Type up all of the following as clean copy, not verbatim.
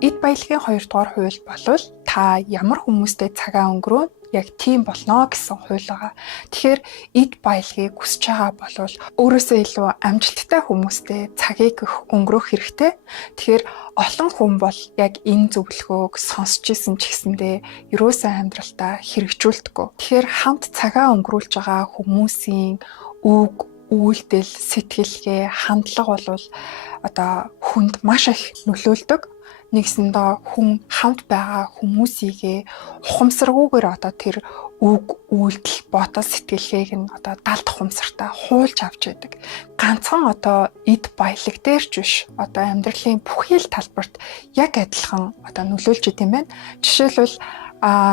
Эд баялагын 2 дугаар хууль болвол та ямар хүмүүстэй цагаа өнгөрөө яг тийм болно гэсэн хууль байгаа. Тэгэхээр эд баялагыг хүсэж байгаа болвол өөрөөсөө илүү амжилттай хүмүүстэй цагийг өнгөрөөх хэрэгтэй. Тэгэхээр олон хүн бол яг энэ зөвлөгөөг сонсч исэн ч гэсэндээ ерөөсөө амьдралдаа хэрэгжүүлдэггүй. Тэгэхээр хамт цагаа өнгөрүүлж байгаа хүмүүсийн үг, үйлдэл, сэтгэлгээ, хандлага бол хүнд маш их нөлөөлдөг. Нэгсэндээ хүн хамт байгаа хүмүүсийгээ ухамсаргүйгээр тэр үг, үйлдэл, бодол, сэтгэлгээг нь далд ухамсартай хуулж авч байдаг. Ганцхан эд баялаг дээр ч биш. Амьдралын бүхий л талбарт яг адилхан нөлөөлж идэм байна. Жишээлбэл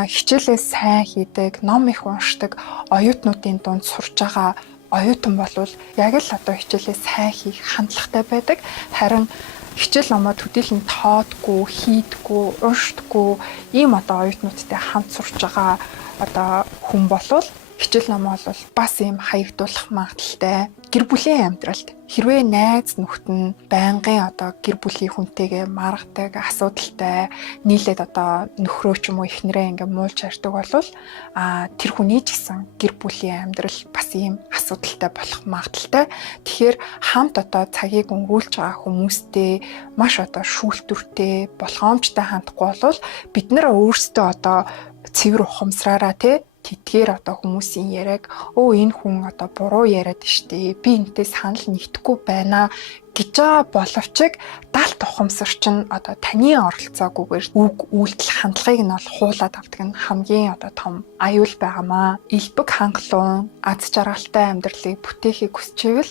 хичээлээ сайн хийдэг, ном их уншдаг оюутнуудын дунд сурж байгаа оюутан болвол яг л хичээлээ сайн хийх хандлагатай байдаг. Харин хичээл номоо төдийлөн тоодгүй, хийдгүй, уншдаггүй ийм оюутнуудтай хамт сурч байгаа хүн болвол хичээл номоо бол бас ийм хаягдуулах магадaltaй. Гэр бүлийн амьдралд хэрвээ найз нөхд нь байнгын гэр бүлийн хүнтэйгээ маргадаг, асуудалтай, нийлээд нөхрөө ч юм уу эхнэрээ муулж ярьдаг болвол тэр хүний ч гэсэн гэр бүлийн амьдрал бас ийм асуудалтай болох магадaltaй. Тэгэхээр хамт цагийг өнгөрүүлж байгаа хүмүүстэй маш шүүлтүртэй, болгоомжтой хандахгүй болвол бид нар өөрсдөө цэвэр ухамсараараа тэдгээр хүмүүсийн яриаг энэ хүн буруу яриад штэ, би энэтэй санал нэгдэхгүй байна гэж байгаа боловч далд ухамсар чинь таны оролцоогүйгээр үг, үйлдэл, хандлагыг нь бол хуулаад авдаг нь хамгийн том аюул байгаамаа. Элбэг хангалуун, аз жаргалтай амьдралыг бүтээхийг хүсчихвэл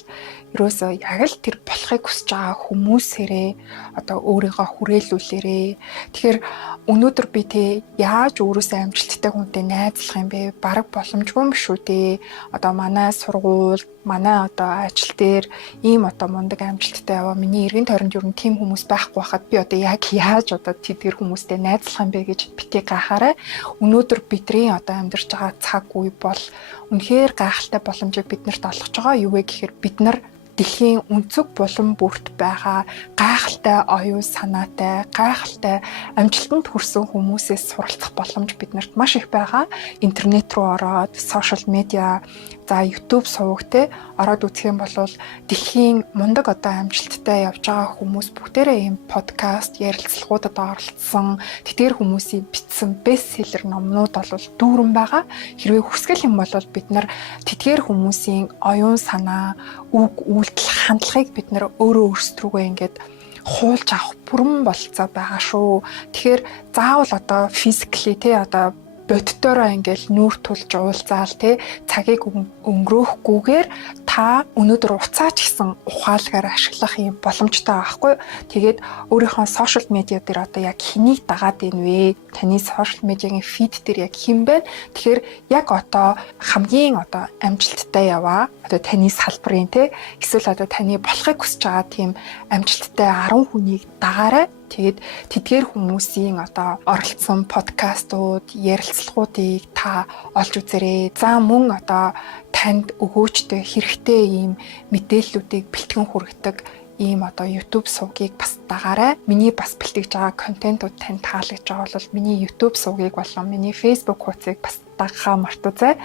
ерөөсөө яг л тэр болохыг хүсэж байгаа хүмүүсээрээ өөрийгөө хүрээлүүлээрээ. Тэгэхээр өнөөдөр би яаж өөрөөсөө амжилттай хүнтэй найзлах юм бэ? Бараг боломжгүй юм шүү дээ. Манай сургууль, манай ажил дээр ийм мундаг амжилттай яваа. Миний эргэн тойронд ер нь тийм хүмүүс байхгүй байхад би яг яаж тэдгэр хүмүүстэй найзлах юм бэ гэж битгий гайхаарай. Өнөөдөр бидний амьдарч байгаа цаг үе бол үнэхээр гайхалтай боломжийг биднэрт олгож байгаа. Юу вэ гэхээр бид нар дэлхийн өнцөг булан бүрт байгаа гайхалтай оюун санаатай, гайхалтай амжилтанд хүрсэн хүмүүсээс суралцах боломж биднэрт маш их байгаа. Интернет руу ороод, сошиал медиа, YouTube суваг ороод үзэх юм бол дэлхийн мундаг амжилттай явж байгаа хүмүүс бүгдээрээ ийм подкаст, ярилцлагуудад оролцсон, тэдгээр хүмүүсийн бичсэн бестселлер номнууд бол дүүрэн байгаа. Хэрвээ хүсгэл юм бол бид нар тэдгээр хүмүүсийн оюун санаа, үг, үйлдэл, хандлагыг бид нар өөрсдөрөө хуулж авах бүрэн болцоо байгаа шүү. Тэгэхээр заавал физикли боддороо нүүр тулж уулзаал цагийг өнгөрөөхгүйгээр та өнөөдөр уцаач гэсэн ухаалгаар ашиглах юм боломжтой байхгүй. Тэгээд өөрийнхөө сошиал медиа дээр яг хэнийг дагаад ийн вэ? Таны сошиал медиагийн фид дээр яг хэн бэ? Тэгэхээр яг хамгийн амжилттай яваа. Таны салбарын эсвэл таны болохыг хүсэж байгаа тийм амжилттай 10 хүнийг дагаарай. Тэгээд тэдгээр хүмүүсийн оролцсон подкастууд, ярилцлагуудыг та олж үзээрэй. За мөн танд өгөөжтэй хэрэгтэй ийм мэдээллүүдийг бэлтгэн хүргэдэг ийм YouTube сувгийг бас дагаарай. Миний бас бэлтгэж байгаа контентууд танд таалагдж байгаа бол миний YouTube сувгийг болон миний Facebook хуудсыг бас дагахаа мартаоцай.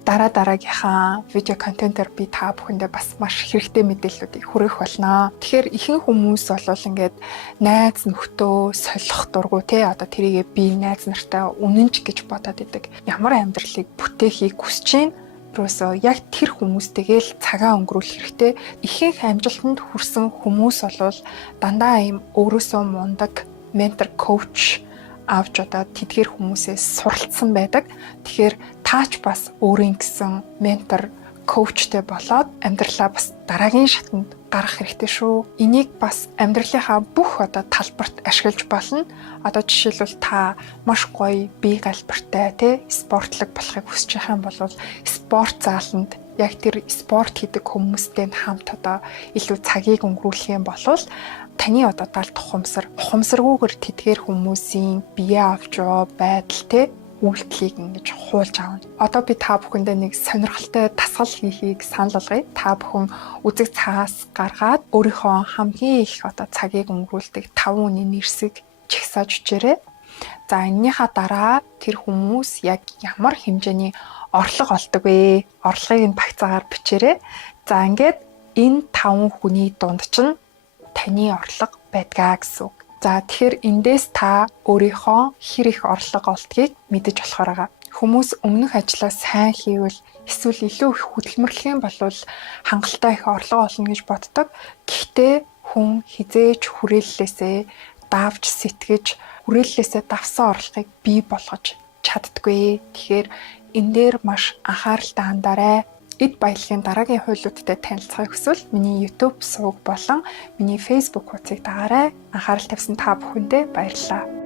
Дараагийнхаа видео контентээр би та бүхэндээ бас маш хэрэгтэй мэдээллүүдийг хүргэх болно. Тэгэхээр ихэнх хүмүүс бол найз нөхдөө солих дургу тэрийгээ би найз нартай үнэнч гэж бодоод идэг. Ямар амьдралыг бүтээхийг хүсэж байна. Юусоо яг тэр хүмүүстэйгээ л цагаа өнгөрүүлэх хэрэгтэй. Ихэнх амжилтанд хүрсэн хүмүүс бол дандаа ийм өөрөөсөө мундаг ментор, коуч авч тэдгээр хүмүүсээс суралцсан байдаг. Тэгэхээр таач бас өөрийн гэсэн ментор, коучтэй болоод амьдралаа бас дараагийн шатанд гаргах хэрэгтэй шүү. Энийг бас амьдралынхаа бүх талбарт ашиглаж болно. Жишээлбэл та маш гоё бие галбартай спортлог болохыг хүсэж байгаа юм бол спорт зааланд яг тэр спорт хийдэг хүмүүстэй хамт илүү цагийг өнгөрүүлэх юм бол таны далд ухамсаргүйгээр тэдгээр хүмүүсийн бие авч яваа байдал үйлдэлийг ингэж хуулж аавна. Би та бүхэндээ нэг сонирхолтой дасгал хийхийг санал болгоё. Та бүхэн үзэг цаас гаргаад өөрийнхөө хамгийн их цагийг өнгөрүүлдэг 5 үнийн нэрсийг чагсааж үчээрэй. За эннийхаа дараа тэр хүмүүс яг ямар хэмжээний орлого олдог вэ? Орлогыг нь багцаагаар бичээрэй. За ингээд энэ 5 хүний дунд чинь таны орлого байдгаа гэсэн үг. За тэгэхээр эндээс та өөрийнхөө хэр их орлого олдгийг мэдэж болохоор байгаа. Хүмүүс өмнөх ажлаа сайн хийвэл эсвэл илүү их хөдөлмөрлөх юм бол хангалттай их орлого олно гэж боддог. Гэхдээ хүн хизээж хүрээллээсээ давж сэтгэж хүрээллээсээ давсан орлогыг бий болгож чаддаггүй. Тэгэхээр энэ дээр маш анхааралтай хандаарай. Эд баялагын дараагийн хуйлуудтай танилцахыг хүсвэл миний YouTube суваг болон миний Facebook хуудсыг дагаарай. Анхаарал тавьсан та бүхэндээ баярлалаа.